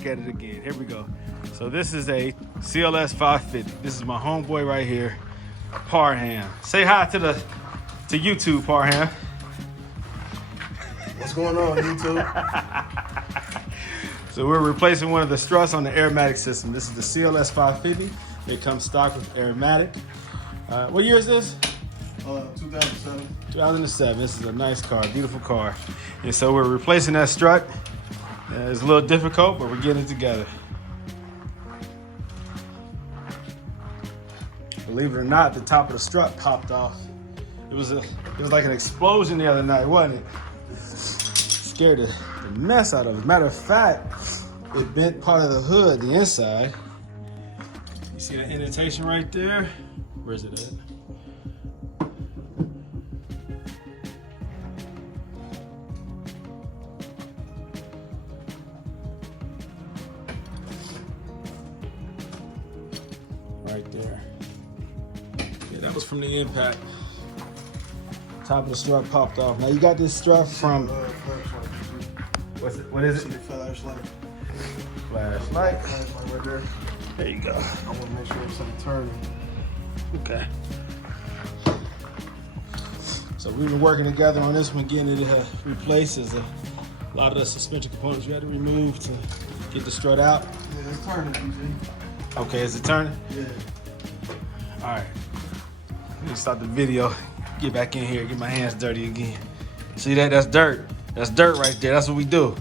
back at it again. Here we go. So this is a CLS550. This is my homeboy right here, Parham. Say hi to YouTube, Parham. What's going on, YouTube? So we're replacing one of the struts on the Airmatic system. This is the CLS550. It comes stock with Airmatic. What year is this? 2007. 2007. This is a nice car, beautiful car. And so we're replacing that strut. It's a little difficult, but we're getting it together. Believe it or not, the top of the strut popped off. It was like an explosion the other night, wasn't it? Scared the mess out of it. Matter of fact, it bent part of the hood, the inside. You see that indentation right there? Where is it at? Right there. Yeah, that was from the impact. Top of the strut popped off. Now you got this strut from. What is it? Flashlight. Flashlight. Flashlight right there. There you go. I want to make sure it's not turning. Okay. So we've been working together on this one, getting it replaced. As a lot of the suspension components you had to remove to get the strut out. Yeah, it's turning, DJ. Okay, is it turning? Yeah. All right. Let me stop the video. Get back in here. Get my hands dirty again. See that? That's dirt. That's dirt right there. That's what we do.